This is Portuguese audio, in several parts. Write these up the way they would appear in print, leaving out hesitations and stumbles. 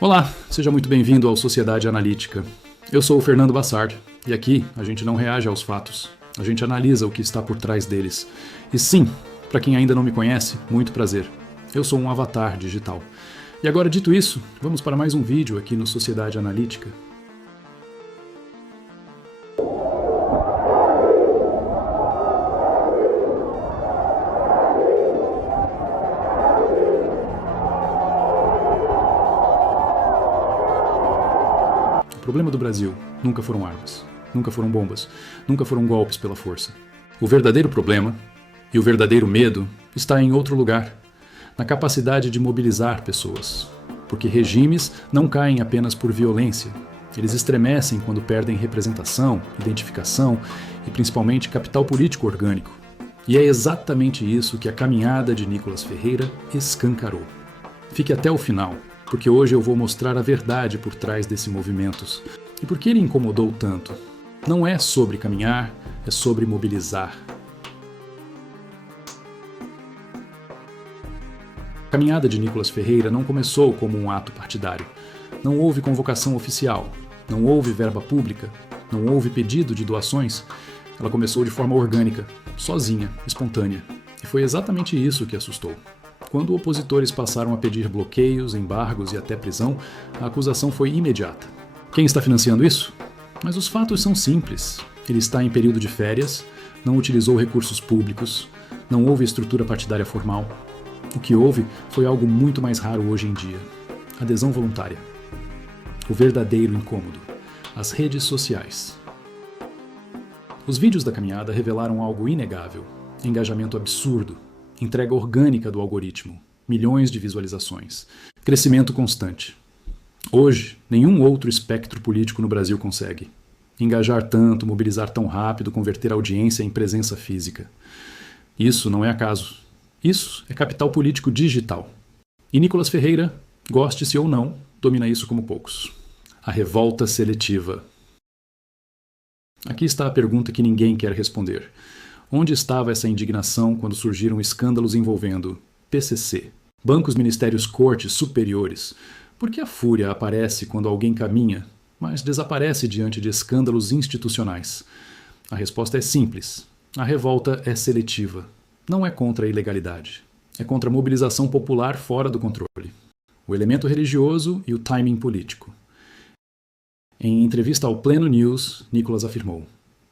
Olá, seja muito bem-vindo ao Sociedade Analítica. Eu sou o Fernando Bassard e aqui a gente não reage aos fatos, a gente analisa o que está por trás deles. E sim, para quem ainda não me conhece, muito prazer. Eu sou um avatar digital. E agora, dito isso, vamos para mais um vídeo aqui no Sociedade Analítica. O problema do Brasil nunca foram armas, nunca foram bombas, nunca foram golpes pela força. O verdadeiro problema e o verdadeiro medo está em outro lugar, na capacidade de mobilizar pessoas. Porque regimes não caem apenas por violência, eles estremecem quando perdem representação, identificação e principalmente capital político orgânico. E é exatamente isso que a caminhada de Nicolas Ferreira escancarou. Fique até o final, porque hoje eu vou mostrar a verdade por trás desses movimentos. E por que ele incomodou tanto? Não é sobre caminhar, é sobre mobilizar. A caminhada de Nicolas Ferreira não começou como um ato partidário. Não houve convocação oficial, não houve verba pública, não houve pedido de doações. Ela começou de forma orgânica, sozinha, espontânea. E foi exatamente isso que assustou. Quando opositores passaram a pedir bloqueios, embargos e até prisão, a acusação foi imediata. Quem está financiando isso? Mas os fatos são simples. Ele está em período de férias, não utilizou recursos públicos, não houve estrutura partidária formal. O que houve foi algo muito mais raro hoje em dia: adesão voluntária. O verdadeiro incômodo: as redes sociais. Os vídeos da caminhada revelaram algo inegável: engajamento absurdo, entrega orgânica do algoritmo, milhões de visualizações, crescimento constante. Hoje, nenhum outro espectro político no Brasil consegue engajar tanto, mobilizar tão rápido, converter audiência em presença física. Isso não é acaso. Isso é capital político digital. E Nicolas Ferreira, goste-se ou não, domina isso como poucos. A revolta seletiva. Aqui está a pergunta que ninguém quer responder. Onde estava essa indignação quando surgiram escândalos envolvendo PCC, bancos, ministérios, cortes superiores? Por que a fúria aparece quando alguém caminha, mas desaparece diante de escândalos institucionais? A resposta é simples. A revolta é seletiva. Não é contra a ilegalidade. É contra a mobilização popular fora do controle. O elemento religioso e o timing político. Em entrevista ao Pleno News, Nicolas afirmou: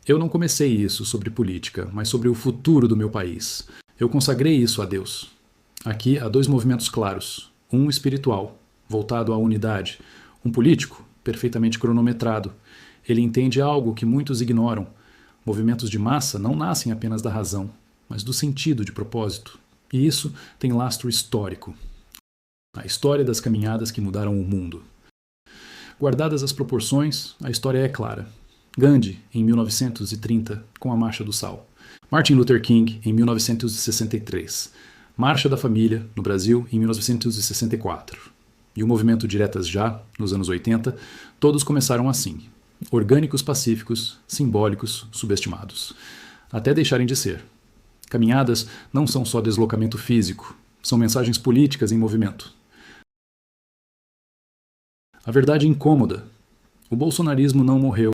"Eu não comecei isso sobre política, mas sobre o futuro do meu país. Eu consagrei isso a Deus." Aqui há dois movimentos claros. Um espiritual, voltado à unidade. Um político, perfeitamente cronometrado. Ele entende algo que muitos ignoram. Movimentos de massa não nascem apenas da razão, mas do sentido de propósito. E isso tem lastro histórico. A história das caminhadas que mudaram o mundo. Guardadas as proporções, a história é clara. Gandhi, em 1930, com a Marcha do Sal. Martin Luther King, em 1963. Marcha da Família, no Brasil, em 1964. E o movimento Diretas Já, nos anos 80, todos começaram assim. Orgânicos pacíficos, simbólicos, subestimados. Até deixarem de ser. Caminhadas não são só deslocamento físico, são mensagens políticas em movimento. A verdade incômoda: o bolsonarismo não morreu,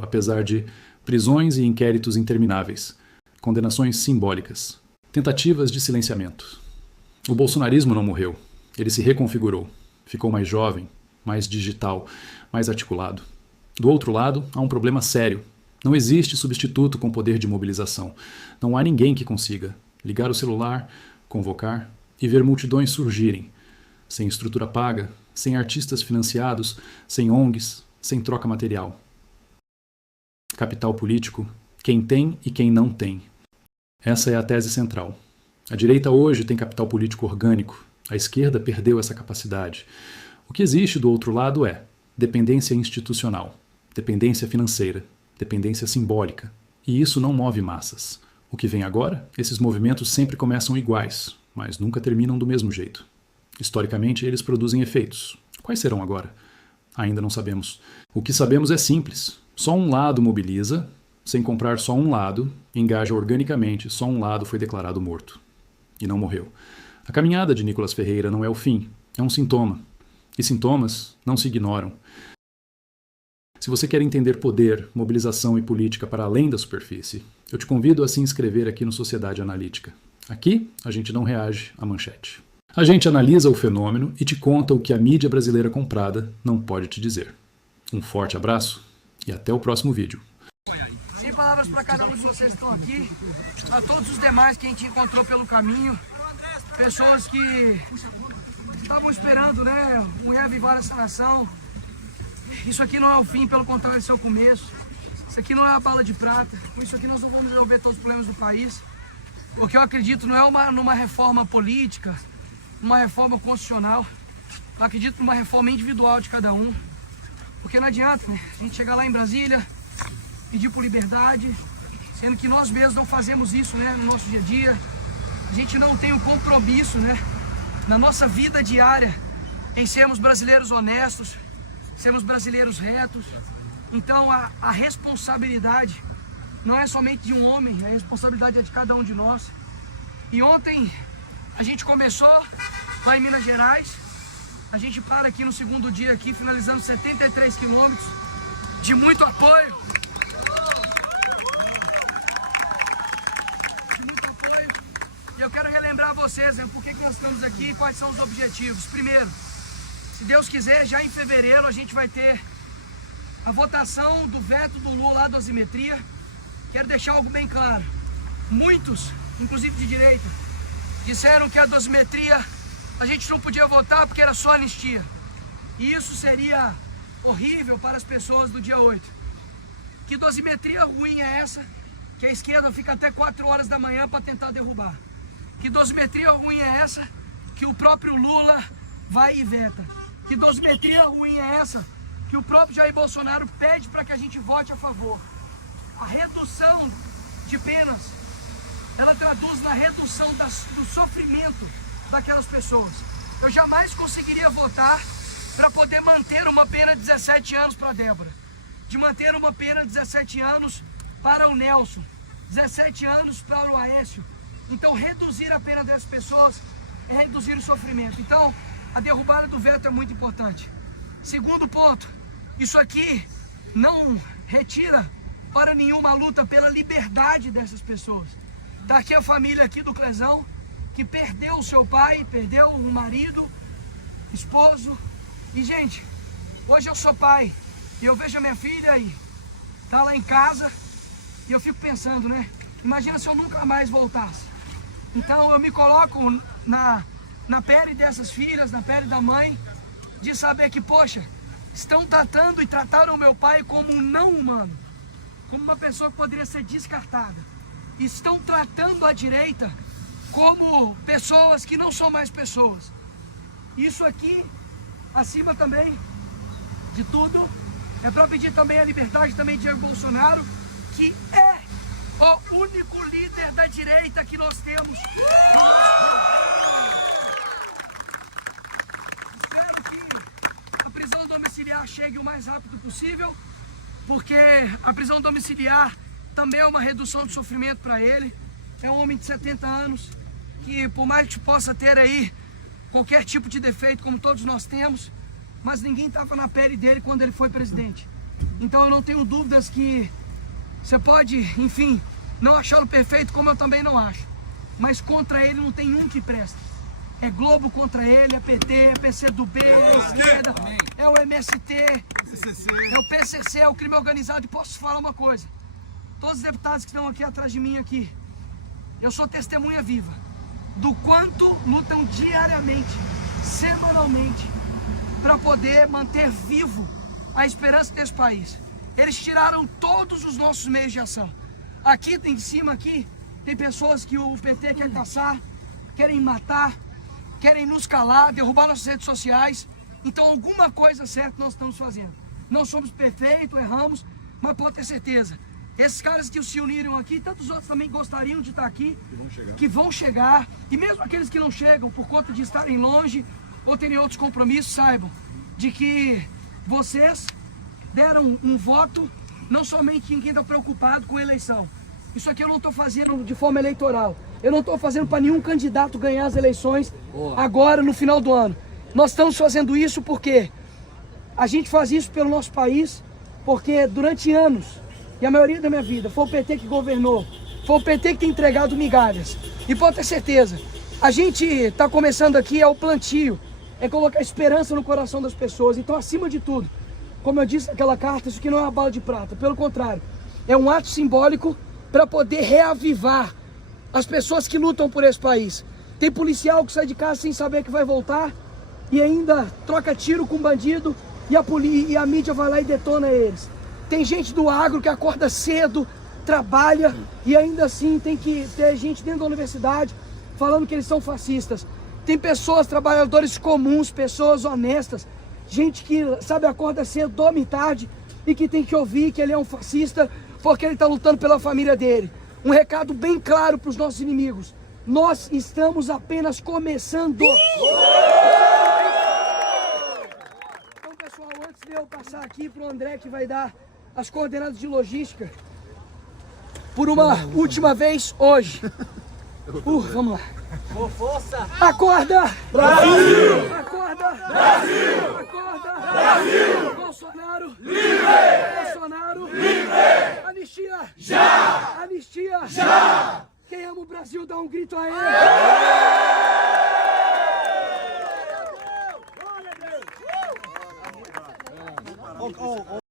apesar de prisões e inquéritos intermináveis, condenações simbólicas, tentativas de silenciamento. O bolsonarismo não morreu, ele se reconfigurou, ficou mais jovem, mais digital, mais articulado. Do outro lado, há um problema sério. Não existe substituto com poder de mobilização. Não há ninguém que consiga ligar o celular, convocar e ver multidões surgirem, sem estrutura paga, sem artistas financiados, sem ONGs, sem troca material. Capital político, quem tem e quem não tem. Essa é a tese central. A direita hoje tem capital político orgânico, a esquerda perdeu essa capacidade. O que existe do outro lado é dependência institucional, dependência financeira, dependência simbólica. E isso não move massas. O que vem agora? Esses movimentos sempre começam iguais, mas nunca terminam do mesmo jeito. Historicamente, eles produzem efeitos. Quais serão agora? Ainda não sabemos. O que sabemos é simples. Só um lado mobiliza, sem comprar só um lado, engaja organicamente, só um lado foi declarado morto. E não morreu. A caminhada de Nicolas Ferreira não é o fim, é um sintoma. E sintomas não se ignoram. Se você quer entender poder, mobilização e política para além da superfície, eu te convido a se inscrever aqui no Sociedade Analítica. Aqui, a gente não reage à manchete. A gente analisa o fenômeno e te conta o que a mídia brasileira comprada não pode te dizer. Um forte abraço e até o próximo vídeo. Sem palavras para cada um de vocês que estão aqui, para todos os demais que a gente encontrou pelo caminho, pessoas que estavam esperando, né, um reavivar essa nação. Isso aqui não é o fim, pelo contrário, isso é o começo. Isso aqui não é a bala de prata. Com isso aqui nós não vamos resolver todos os problemas do país. Porque eu acredito não é numa reforma política, numa reforma constitucional. Eu acredito numa reforma individual de cada um. Porque não adianta, né, a gente chegar lá em Brasília, pedir por liberdade, sendo que nós mesmos não fazemos isso, né, no nosso dia a dia. A gente não tem um compromisso, né, na nossa vida diária em sermos brasileiros honestos, sermos brasileiros retos. Então a responsabilidade não é somente de um homem, a responsabilidade é de cada um de nós. E ontem a gente começou lá em Minas Gerais, a gente para aqui no segundo dia aqui, finalizando 73 quilômetros de muito apoio. E eu quero relembrar a vocês, né, por que nós estamos aqui e quais são os objetivos. Primeiro, se Deus quiser, já em fevereiro a gente vai ter a votação do veto do Lula à dosimetria. Quero deixar algo bem claro. Muitos, inclusive de direita, disseram que a dosimetria a gente não podia votar porque era só anistia. E isso seria horrível para as pessoas do dia 8. Que dosimetria ruim é essa que a esquerda fica até 4 horas da manhã para tentar derrubar? Que dosimetria ruim é essa que o próprio Lula vai e veta? Que dosimetria ruim é essa que o próprio Jair Bolsonaro pede para que a gente vote a favor? A redução de penas, ela traduz na redução do sofrimento daquelas pessoas. Eu jamais conseguiria votar para poder manter uma pena de 17 anos para a Débora, de manter uma pena de 17 anos para o Nelson, 17 anos para o Aécio. Então reduzir a pena dessas pessoas é reduzir o sofrimento. Então a derrubada do veto é muito importante. Segundo ponto, isso aqui não retira para nenhuma luta pela liberdade dessas pessoas. Está aqui a família aqui do Clezão, que perdeu o seu pai, perdeu o marido, esposo. E gente, hoje eu sou pai, e eu vejo a minha filha e tá lá em casa, e eu fico pensando, né? Imagina se eu nunca mais voltasse. Então eu me coloco na pele dessas filhas, na pele da mãe, de saber que, poxa, estão tratando e trataram o meu pai como um não humano, como uma pessoa que poderia ser descartada. Estão tratando a direita como pessoas que não são mais pessoas. Isso aqui, acima também de tudo, é para pedir também a liberdade também de Jair Bolsonaro, que é o único líder da direita que nós temos. Espero que a prisão domiciliar chegue o mais rápido possível, porque a prisão domiciliar também é uma redução de sofrimento para ele. É um homem de 70 anos, que por mais que possa ter aí qualquer tipo de defeito, como todos nós temos, mas ninguém estava na pele dele quando ele foi presidente. Então eu não tenho dúvidas que você pode, enfim, não achá-lo perfeito, como eu também não acho, mas contra ele não tem um que presta. É Globo contra ele, é PT, é PCdoB, é a esquerda, é o MST, é o PCC, é o crime organizado. E posso falar uma coisa, todos os deputados que estão aqui atrás de mim aqui, eu sou testemunha viva do quanto lutam diariamente, semanalmente, para poder manter vivo a esperança desse país. Eles tiraram todos os nossos meios de ação. Aqui em cima, aqui, tem pessoas que o PT quer caçar, querem matar, querem nos calar, derrubar nossas redes sociais. Então alguma coisa certa nós estamos fazendo. Não somos perfeitos, erramos, mas pode ter certeza, esses caras que se uniram aqui, tantos outros também gostariam de estar aqui, que vão chegar. E mesmo aqueles que não chegam por conta de estarem longe ou terem outros compromissos, saibam de que vocês deram um voto não somente em quem está preocupado com a eleição. Isso aqui eu não estou fazendo de forma eleitoral. Eu não estou fazendo para nenhum candidato ganhar as eleições agora, no final do ano. Nós estamos fazendo isso porque a gente faz isso pelo nosso país, porque durante anos, e a maioria da minha vida, foi o PT que governou, foi o PT que tem entregado migalhas. E pode ter certeza, a gente está começando aqui, é o plantio, é colocar esperança no coração das pessoas. Então, acima de tudo, como eu disse naquela carta, isso aqui não é uma bala de prata, pelo contrário, é um ato simbólico para poder reavivar as pessoas que lutam por esse país. Tem policial que sai de casa sem saber que vai voltar e ainda troca tiro com bandido e a mídia vai lá e detona eles. Tem gente do agro que acorda cedo, trabalha e ainda assim tem que ter gente dentro da universidade falando que eles são fascistas. Tem pessoas, trabalhadores comuns, pessoas honestas, gente que, sabe, acorda cedo, dorme tarde e que tem que ouvir que ele é um fascista porque ele está lutando pela família dele. Um recado bem claro para os nossos inimigos: nós estamos apenas começando. Então, pessoal, antes de eu passar aqui para o André, que vai dar as coordenadas de logística, por uma última vez hoje. Vamos lá. Força! Acorda! Brasil! Acorda! Brasil! Acorda! Brasil! Bolsonaro! Livre! Bolsonaro! Livre! Anistia! Já! Anistia! Já! Quem ama o Brasil, dá um grito aí! Glória a Deus!